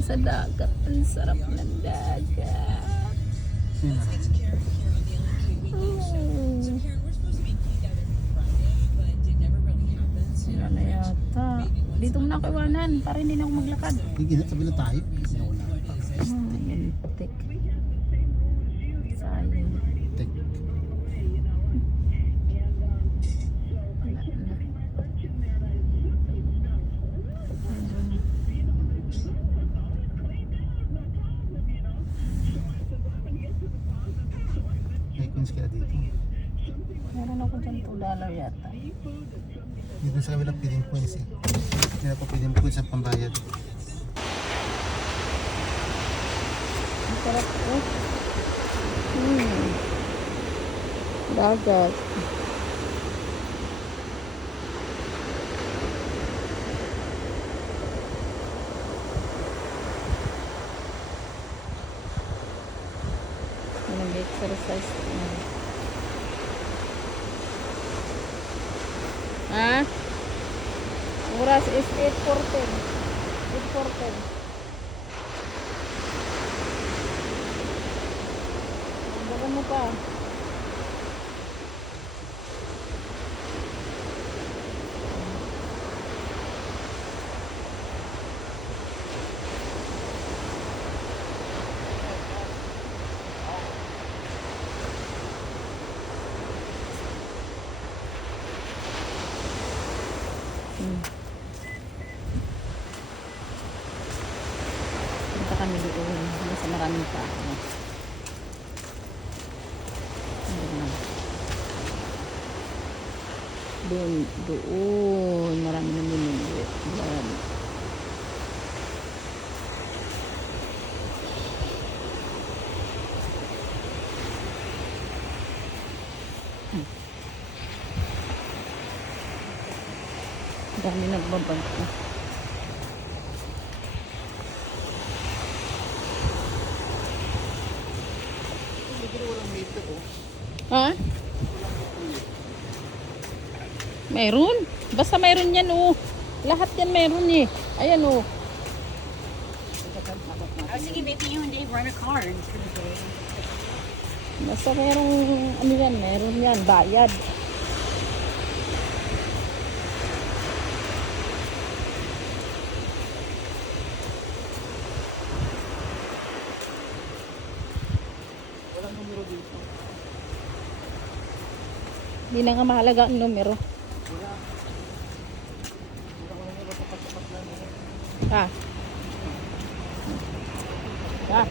sa dagat. Ang sarap ng dagat. Wala na yata. Dito mo na ako iwanan para hindi na ako maglakad. Sabi na tayo. Wala pa. Tek. Sayang. Tek. May coins kaya dito. Meron ako dyan $2 yata. Dito sa kabilang piling coins eh. Hindi na pa piling coins sa pambayad. Ang sarap po. Dagat. Nag-exercise ko na. Ha? Oras is 8:14. 8:14. Bago mo pa. Punta kami doon. Mas maraming tao. Doon. Marami na minuli. Marami. Dami nagbabangko. Ha? Mayroon? Basta mayroon yan oh. Lahat yan mayroon eh. Ayan oh. Sige, maybe you and Dave run a car. Basta mayroong ano yan, mayroon yan. Bayad. Walang numero dito. Hindi na nga mahalaga ang numero. Wala. Wala ko numero sa pagkapat lang. Ha? Ha?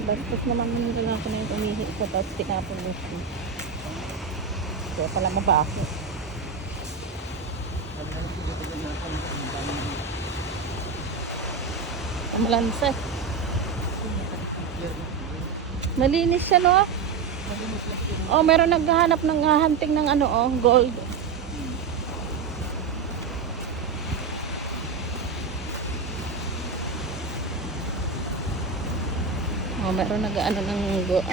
Bastos naman yung lalaki na yung umihi ko tapos tinapon mo siya. Kaya pala mabako. Amalanse. Malinis siya no? Oh, meron naghahanap ng hunting ng ano oh, gold. Oh, meron nag-ano ng gold.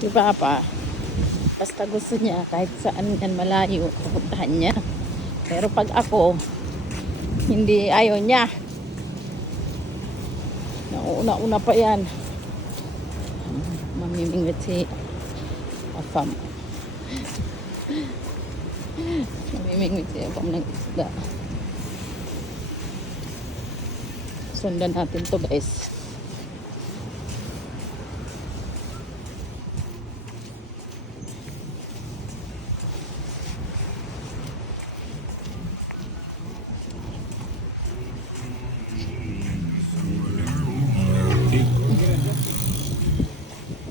Si Papa, basta gusto niya kahit saan yan malayo, pupuntahan niya. Pero pag ako, hindi ayaw niya. Nauna-una pa yan. Mamimingwit si Afam. Mamimingwit si Afam ng isda. Sundan natin to guys.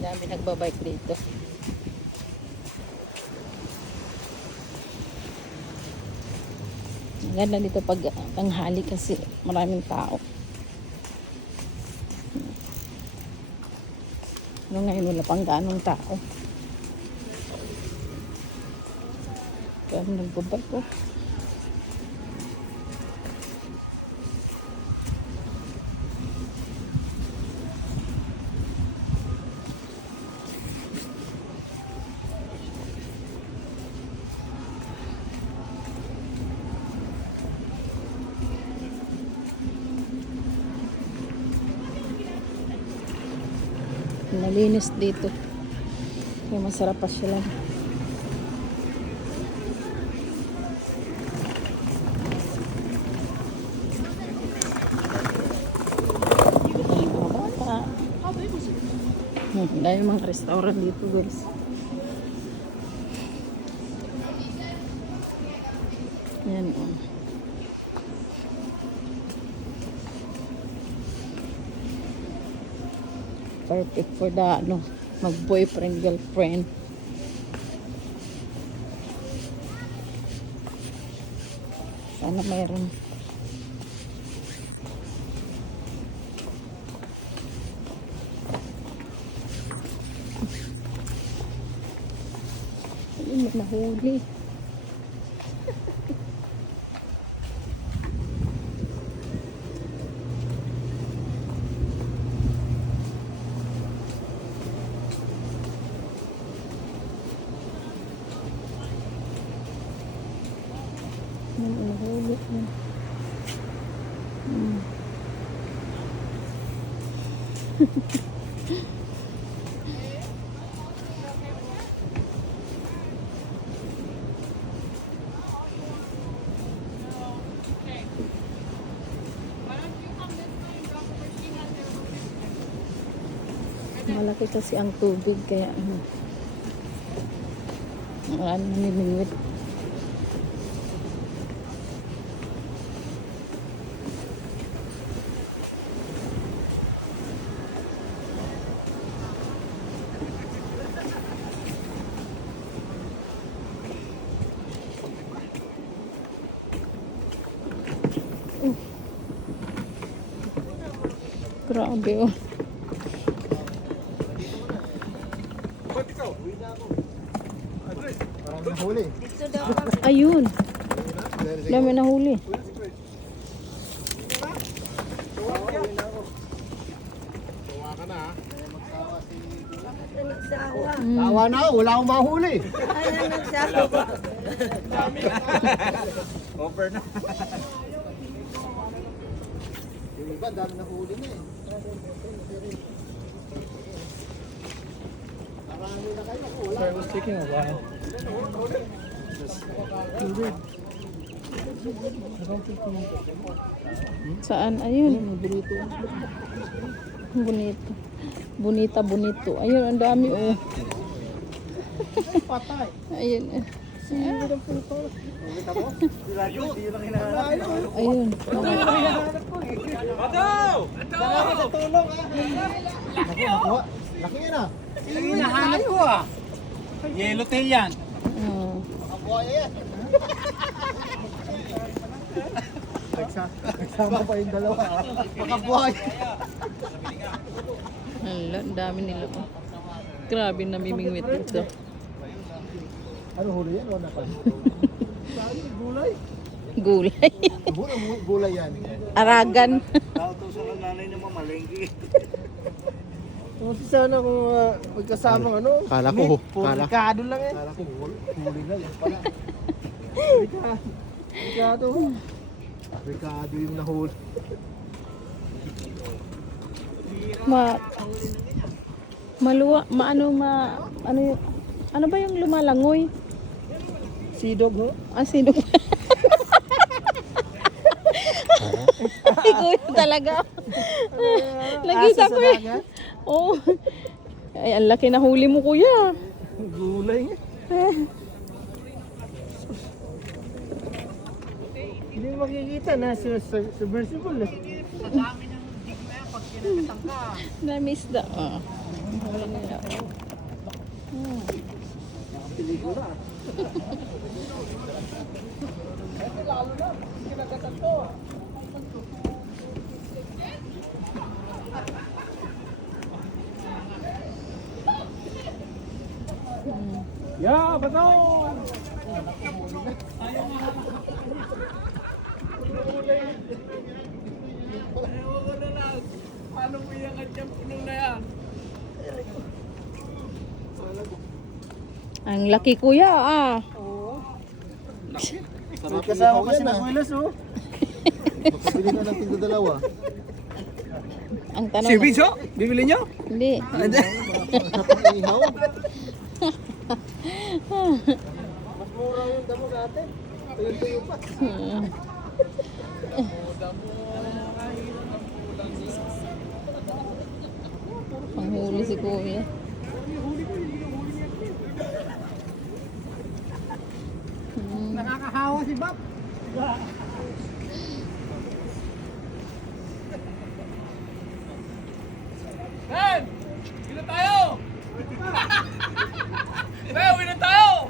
Dami nagbabike dito. Maganda dito pag tanghali kasi maraming tao. Ano ngayon wala pang ganong tao. Kaya nagbabike ko. Nalinis dito. Kaya masarap pa sila. Ay, mga bata. Dahil mga restaurant dito, guys. Yan, oh. Perfect for the, ano, mag-boyfriend, girlfriend. Sana mayroon. Ay, may nahuli. Nahuli. Malaki kasi ang tubig kaya marami namimingwit. Grabe, oh. Parang nahuli. Ayun. Dami nahuli. Tawa na, wala akong mahuli. Over na. Yung iba, dami nahuli na eh. Marami na kayo, wala. Sorry, it was taking a while. Saan? Ayun. Bonito. Bonita, bonito. Ayun, ang dami, oh. Patay. Ayun. Kita mo? Yun lang hinahanap. Ayun. Tulong ah. Nakuha. Laki yan ah. Yung hinahanap ko ah. Yellowtail yan. Oh. Buhaya yan. Nagsama pa yung dalawa ah. Makabuhaya. Hala, ang dami nila, oh. Grabe namimingwit dito. Ano huli yan o nakal? Gulay. Gulay. Gulay yan. Aragan. Nautusan ng nanay niya mamalengke. Kasi sana kung magkasamang ano. Kala ko. Purikado lang eh. Kala ko huli na yan pala. Ricado. Ricado yung nahuli. Maluwa, ano ba yung lumalangoy? Sidog ho? Ah, sino? Ikaw yun talaga. Nagisa ko eh. Oo. Ay, ang laki na huli mo, kuya. Gulay. Hindi mo makikita na submersible eh. Na-miss da. Ah. Pelikula. Ya, betul. Paano mo yung kanyang punong na yan? Ang laki, kuya. Ah. May kasama pa si Naguilas oh. Makabili na ng tigdo dalawa. Ang tanong. Si Vince, bibili niyo? Hindi. Hindi. Sa pang-ihaw. Mas mura yung damo natin. Tuyo-tuyo pa. Panghuli si Kuya. Nakakahawa si Bob. Ben! Ilan tayo? Ben, ilan tayo?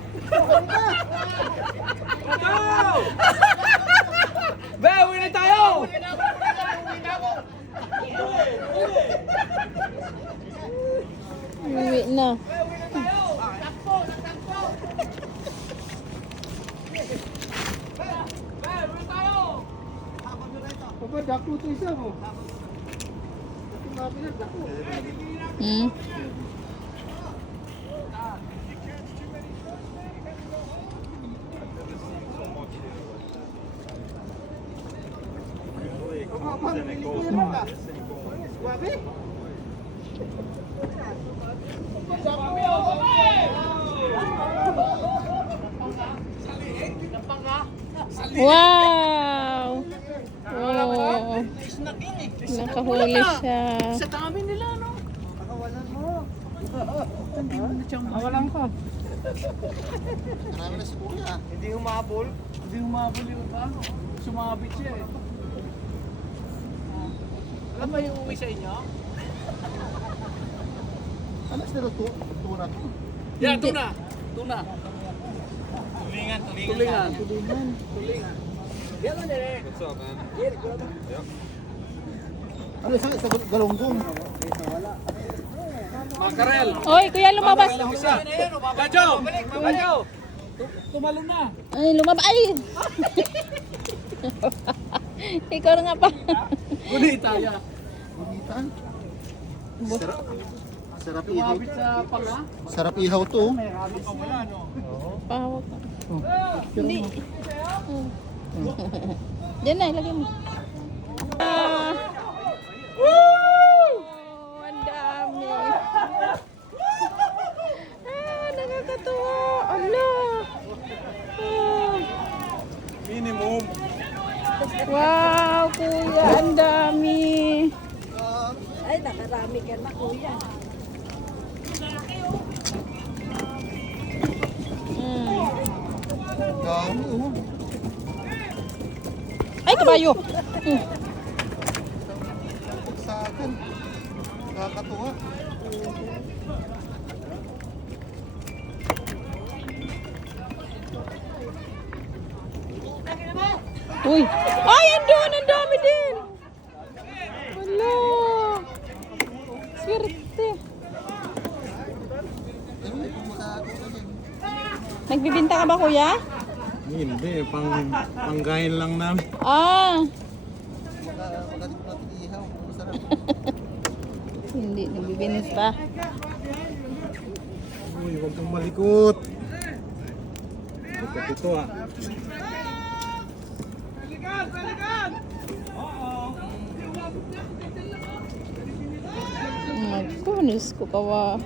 Ben, ilan tayo? Uwi na. Papa, dako ito isa mo. Dako. Hmm? Wabi? Wow! Oh, nakahuli siya. Sa dami nila, no? Pakawalan mo. Awalan ko. Marami na si Kuya. Hindi humabol. Hindi humabol yung ano. Sumabit siya eh. Alam mo yung uwi sa inyo? Ano sila tuna to? Yeah, tuna. Tuna. Tulingan. Tulingan. Ano sa galunggong? Makarel. Oy, Kuya, lumabas. Kajo! Kajo! Tumalon na. Ay, lumabas. Ay! Ikaw na nga pa. Gunita ya. Bumitan. Sarap ihaw. Tumabit sa panga. Sarap ihaw to. Pahawak ka. Hindi. Diyan na, ilagay mo. Oh, ang dami. Nakakatuwa. Ala. Minimum. Wow, Kuya, ang dami. Ay, nakarami ka na, kuya. Dami oh. Ay, kabayo. Sa akin. Nakakatuwa. Uy. Ay, andun, ang dami din. Wala. Swerte. Nagbibinta ka ba, Kuya? Hindi, panggain lang namin. Ah. Magaling ko natin ihaw. Masarap. Hindi, nagbibinis pa. Uy, huwag kang malikot. Bakit ito ah? Diyos ko, kawa.